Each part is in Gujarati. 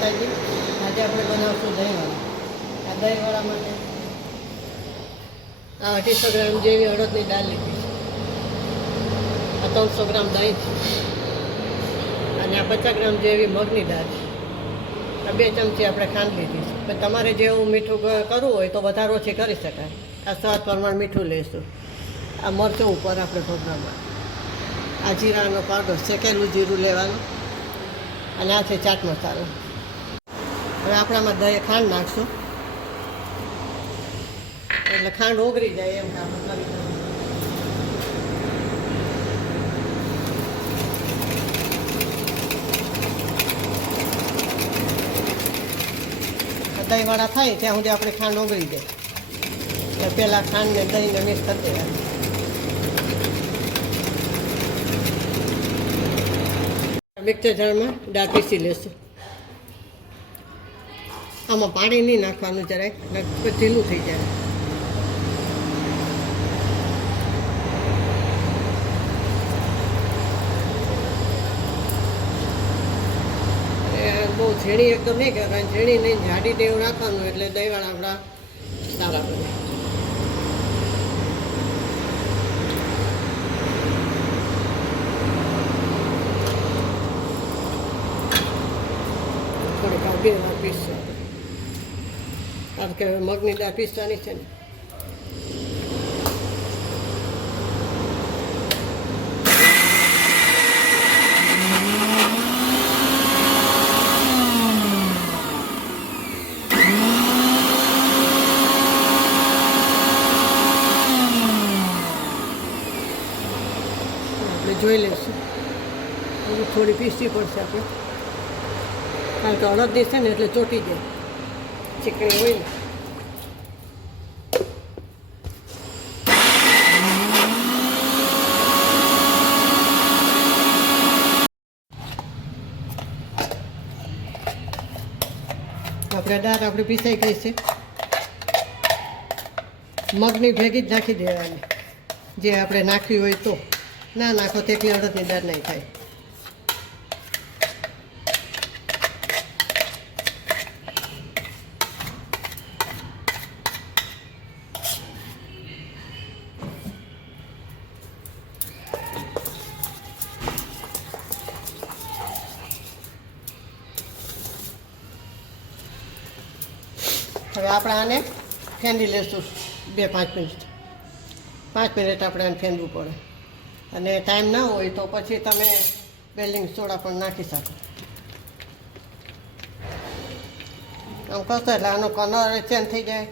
માતાજી. આજે આપણે બનાવશું દહીંવાળા. આ દહીંવાળા માટે આ 250 ગ્રામ જેવી અડદની દાળ લીધી છે. આ 300 ગ્રામ દહીં છે અને આ 50 ગ્રામ જેવી મગની દાળ છે. આ 2 ચમચી આપણે ખાંડ લીધી છે. પણ તમારે જેવું મીઠું કરવું હોય તો વધારે ઓછી કરી શકાય. આ સ્વાદ પ્રમાણે મીઠું લઈશું. આ મરચું ઉપર આપણે ભોગવામાં. આ જીરાનો પાવડર શેકેલું જીરું લેવાનું અને આ છે ચાટ મસાલો. હવે આપણામાં દહીં ખાંડ નાખશું એટલે ખાંડ ઓગળી જાય એમ કામ કરી દહીંવાળા થાય ત્યાં સુધી આપણે ખાંડ ઓગળી જાય એટલે પહેલાં ખાંડને દહીંને મિક્સ કરી દેવાનું. મિક્સર જારમાં દાળ પીસી લેશું. આમાં પાણી નહીં નાખવાનું જરાક ઢીલું થઈ જાય. બહુ ઝીણી એકદમ નહીં કરવાની, ઝીણી નહીં જાડી ટેવું રાખવાનું એટલે દહીંવાળા આપણા સારા બને. થોડીક આ 2 વાર પીસશું આપણે, કારણ કે મગની દાળ પીસવાની છે ને. જોઈ લઈશું. થોડી પીસવી પડશે આપણે, કારણ કે અડદની છે ને એટલે ચોટી જાય, ચીકણી હોય ને. આપણે દાળ આપણી પીસાઈ ગઈ છે. મગની ભેગી જ નાખી દેવાની, જે આપણે નાખવી હોય તો. ના નાખો તો એકલી અડદની દાળ નહીં થાય. હવે આપણે આને ફેંદી લઈશું 2-5 મિનિટ. 5 મિનિટ આપણે આને ફેંદવું પડે. અને ટાઈમ ના હોય તો પછી તમે બેલિંગ સોડા પણ નાખી શકો. આમ કરશો એટલે આનો કલર ચેન્જ થઈ જાય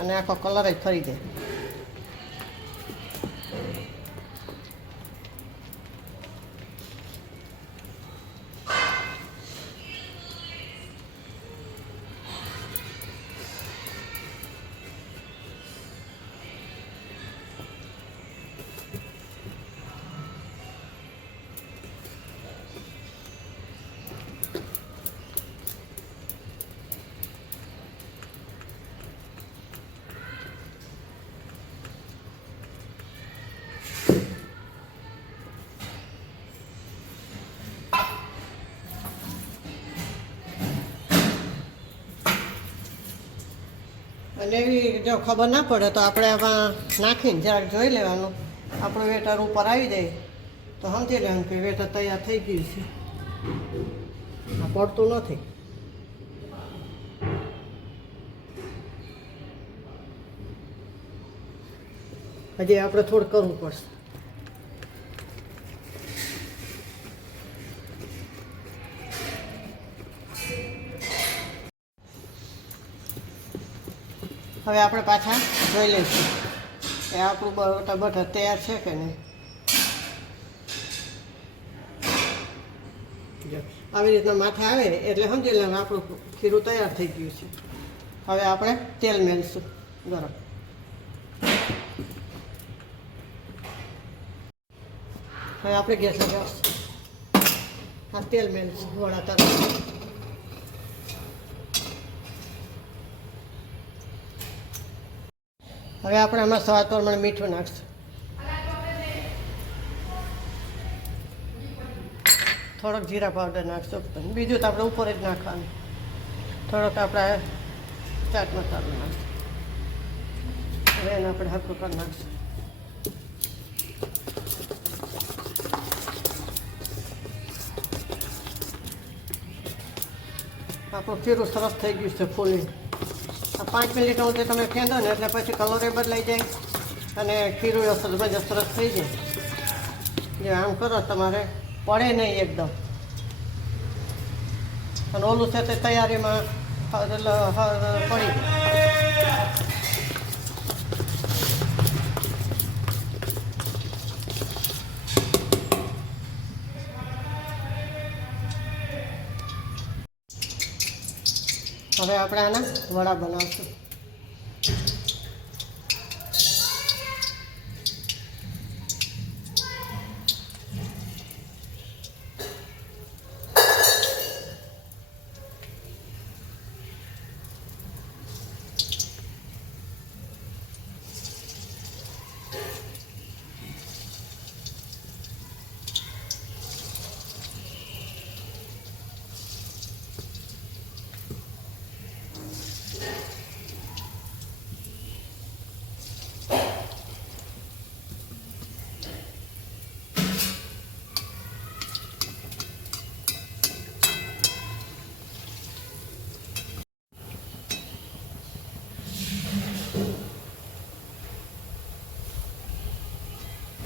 અને આખો કલર જ ફરી જાય. અને એવી જો ખબર ના પડે તો આપણે આમાં નાખીને જરાક જોઈ લેવાનું. આપણું વેટર ઉપર આવી જાય તો સમજી લેવાનું કે વેટર તૈયાર થઈ ગયું છે. આ પડતું નથી. હજી આપણે થોડું કરવું પડશે. હવે આપણે પાછા જોઈ લઈશું કે આપણું બટર તૈયાર છે કે નહીં. આવી રીતના માથે આવે એટલે સમજી લેવાનું આપણું ખીરું તૈયાર થઈ ગયું છે. હવે આપણે તેલ મેળવીશું ગરમ. હવે આપણે ગેસ લગાવશું. આ તેલ મેળવીશું વડા તરફ. હવે આપણે આમાં સ્વાદ પ્રમાણે મીઠું નાખશું. થોડોક જીરા પાવડર નાખશું, બીજું તો આપણે ઉપર જ નાખવાનું. થોડોક આપણે ચાટ મસાલો નાખશું. હવે એને આપણે હરખું કરી નાખશું. આપણું ખીરું સરસ થઈ ગયું છે ફૂલી. આ 5 મિનિટ સુધી તમે ફેંદો ને એટલે પછી કલરે બદલાઈ જાય અને ખીરું સરસ થઈ જાય. જે આમ કરો તમારે પડે નહીં એકદમ. અને ઓલું છે તે તૈયારીમાં પડી જાય. હવે આપણે આના વડા બનાવશું.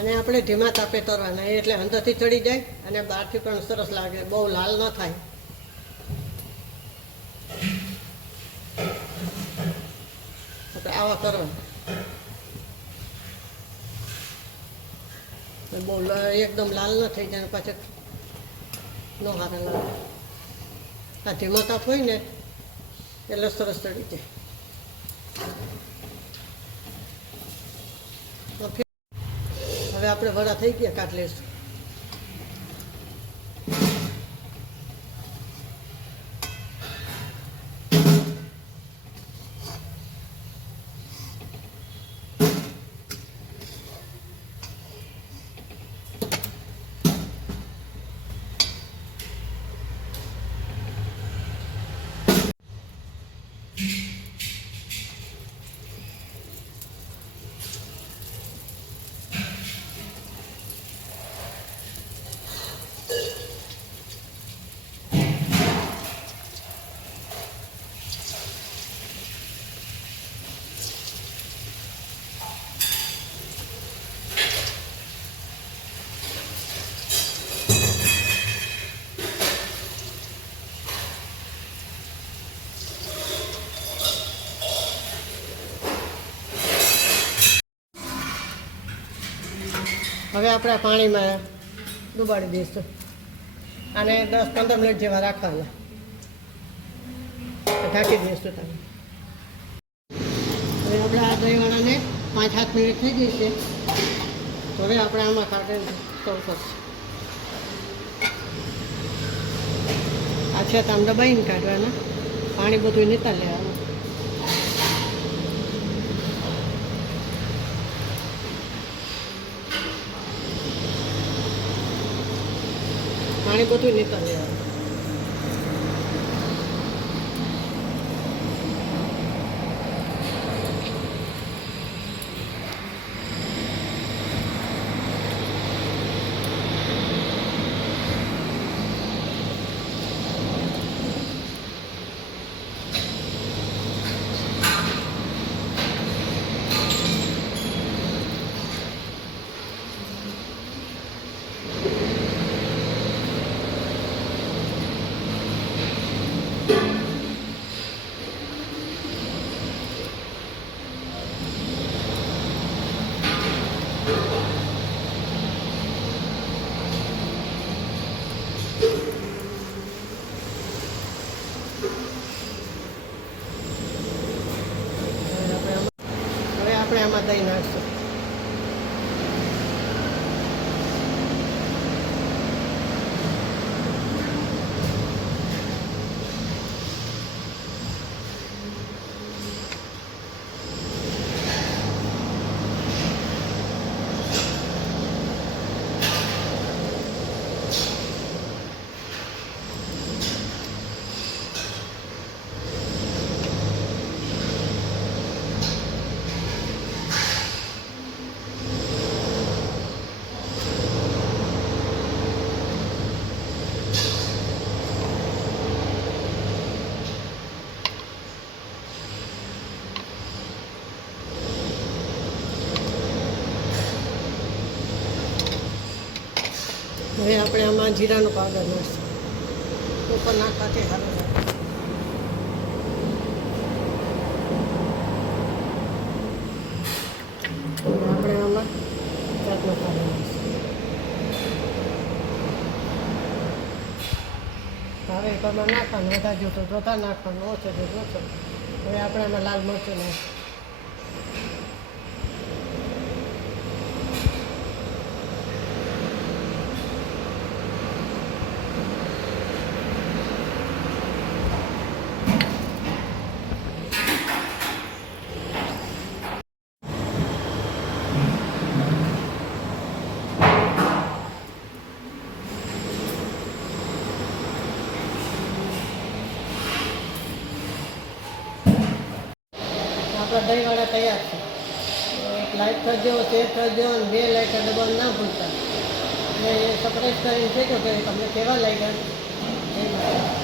અને આપણે ધીમા તાપે તરવાના એટલે અંદરથી ચડી જાય અને બહારથી પણ સરસ લાગે, બહુ લાલ ન થાય. આપણે આવા કરવા બહુ એકદમ લાલ ન થઈ જાય, પાછળ ન સારા લાગે. આ ધીમો તાપ હોય ને એટલે સરસ ચડી જાય. હવે આપણે વડા થઈ ગયા, કાઢ લઈશું. હવે આપણે પાણીમાં ડુબાડી દઈશું. આને 10-15 મિનિટ જેવા રાખવાના. ઢાંકી દઈશું તમે. હવે આપણે આ દહીંવાળાને 5-7 મિનિટ થઈ ગઈ છે. તો હવે આપણે આમાં કાઢીને સર્વ કરશું. આ છે તો આમ દબાઈને કાઢવાના, પાણી બધું નીતાર લેવાનું. પાણી બધું નીકળ લેવાનું. આપણે આમાં દહીં નાખશું. હવે આપણે આમાં જીરાનો પાવડર નાખશું ઉપર નાખવાથી સારું લાગે. અને આપણે આમાં ચાટ મસાલો નાખીશું. હવે એમાં નાખવાનું વધારે જોતું તો વધારે નાખવાનું, ઓછો જો ઓછો. હવે આપણે આમાં લાલ મરચું નાખીશું. આપણા દહીંવાળા તૈયાર છે. એક લાઈક કરજો, શેર કરજો અને 2 લાઈક દબાવવાનું ના ભૂલતા. અને સબસ્ક્રાઈબ કરીને કહેજો કે તમને કેવા લાગ્યા. જય માતા.